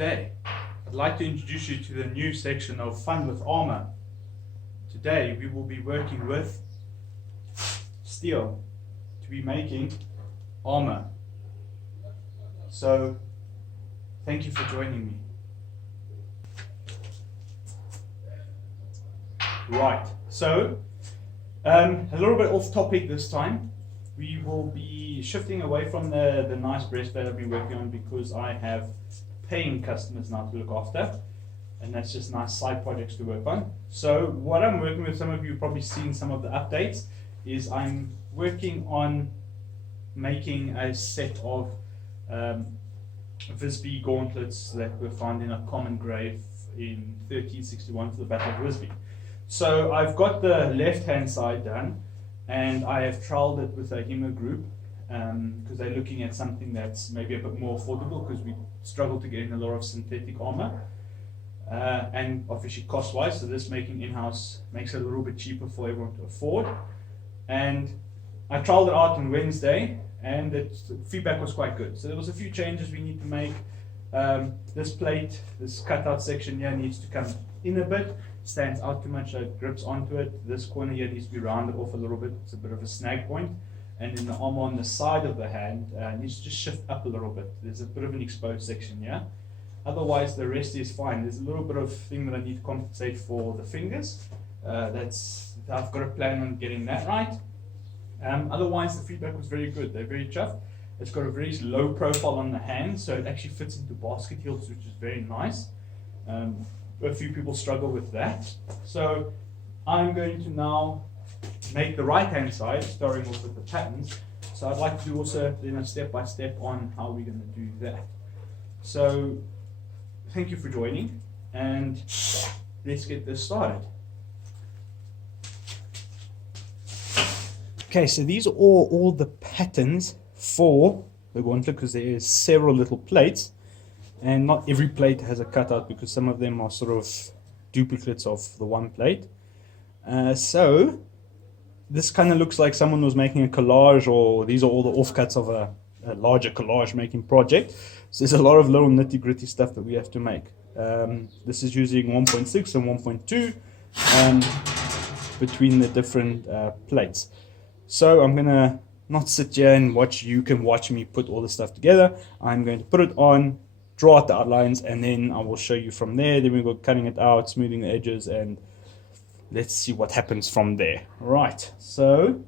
Today, I'd like to introduce you to the new section of Fun with Armour. Today, we will be working with steel to be making armour. So, thank you for joining me. Right, so a little bit off topic this time. We will be shifting away from the nice breastplate I've been working on because I have paying customers now to look after, and that's just nice side projects to work on. So what I'm working with, some of you have probably seen some of the updates, is I'm working on making a set of Visby gauntlets that were found in a common grave in 1361 for the Battle of Visby. So I've got the left hand side done, and I have trialed it with a Armour group because they're looking at something that's maybe a bit more affordable, because we struggle to get in a lot of synthetic armour and obviously cost wise, so this making in-house makes it a little bit cheaper for everyone to afford. And I trialed it out on Wednesday, and the feedback was quite good. So there was a few changes we need to make. This plate, this cutout section here needs to come in a bit, stands out too much, so it grips onto it. This corner here needs to be rounded off a little bit, it's a bit of a snag point. And then the armour on the side of the hand needs to just shift up a little bit. There's a bit of an exposed section here. Otherwise the rest is fine. There's a little bit of thing that I need to compensate for the fingers. I've got a plan on getting that right. Otherwise the feedback was very good. They're very chuffed. It's got a very low profile on the hand, so it actually fits into basket heels, which is very nice. A few people struggle with that. So I'm going to now make the right hand side, starting off with the patterns. So I'd like to do also then a step by step on how we're going to do that. So thank you for joining, and let's get this started. Okay, so these are all the patterns for the gauntlet, because there is several little plates, and not every plate has a cutout because some of them are sort of duplicates of the one plate. So this kind of looks like someone was making a collage, or these are all the offcuts of a larger collage making project. So there's a lot of little nitty gritty stuff that we have to make. This is using 1.6 and 1.2 between the different plates. So I'm gonna not sit here and watch, you can watch me put all the stuff together. I'm going to put it on, draw out the outlines, and then I will show you from there. Then we go cutting it out, smoothing the edges, and let's see what happens from there. Right, so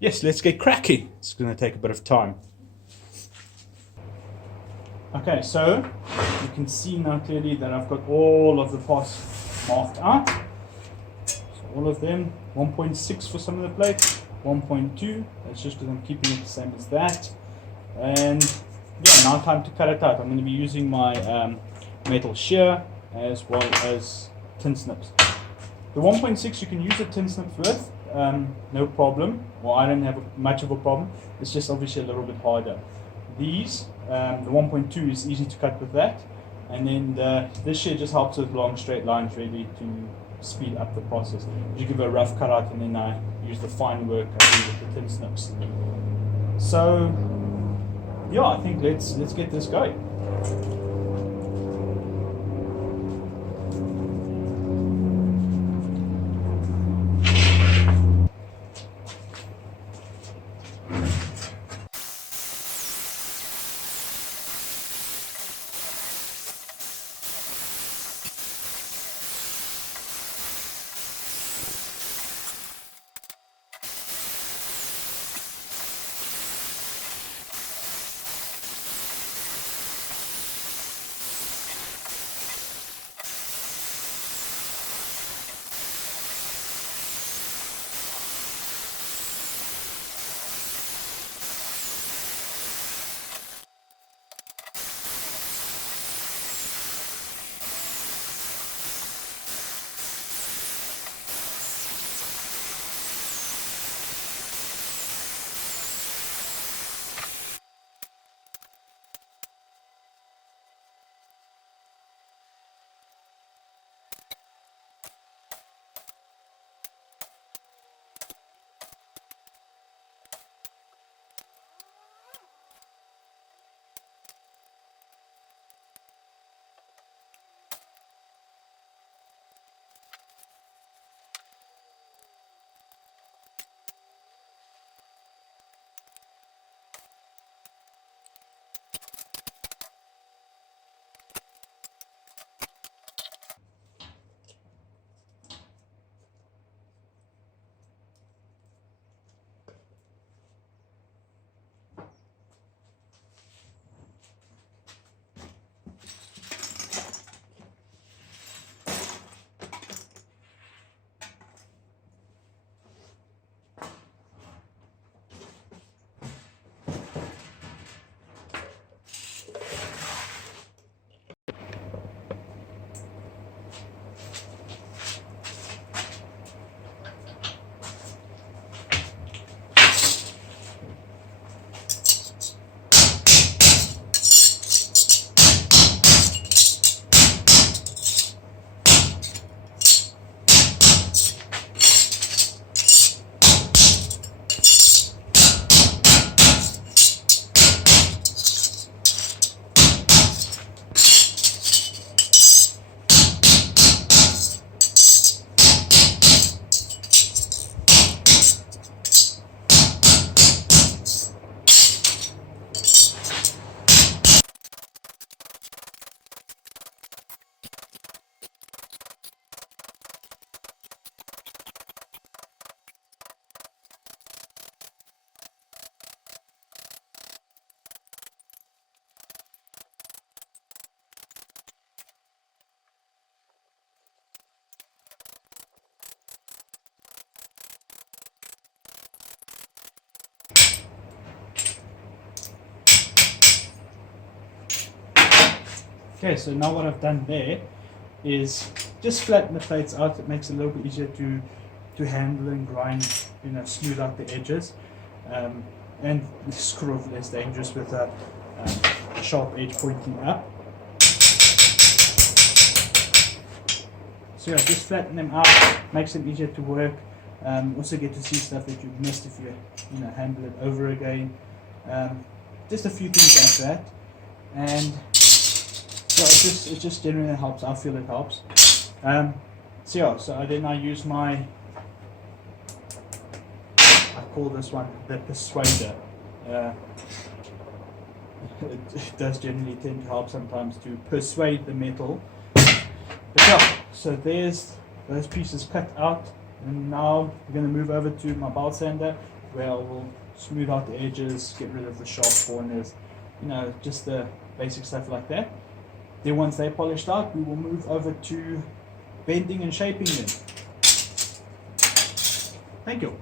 yes, let's get cracking. It's going to take a bit of time. Okay, so you can see now clearly that I've got all of the parts marked out. So all of them, 1.6 for some of the plates, 1.2, that's just because I'm keeping it the same as that. And yeah, now time to cut it out. I'm going to be using my metal shear as well as tin snips. The 1.6 you can use the tin snips with, no problem. Well, I don't have much of a problem. It's just obviously a little bit harder. These, the 1.2 is easy to cut with that. And then this shear just helps with long straight lines, really, to speed up the process. You give it a rough cutout, and then I use the fine work I do with the tin snips. So yeah, I think let's get this going. Okay, so now what I've done there is just flatten the plates out. It makes it a little bit easier to handle and grind, you know, smooth out the edges, and it's sort of less dangerous with a sharp edge pointing up. So yeah, just flatten them out, makes them easier to work. Also get to see stuff that you've missed if you know, handle it over again. Just a few things like that, and so it just generally helps. I feel it helps. So yeah, so then I use I call this one the persuader. It does generally tend to help sometimes to persuade the metal. But yeah, so there's those pieces cut out, and now we're going to move over to my bowl sander, where I will smooth out the edges, get rid of the sharp corners, you know, just the basic stuff like that. Then once they're polished out, we will move over to bending and shaping them. Thank you.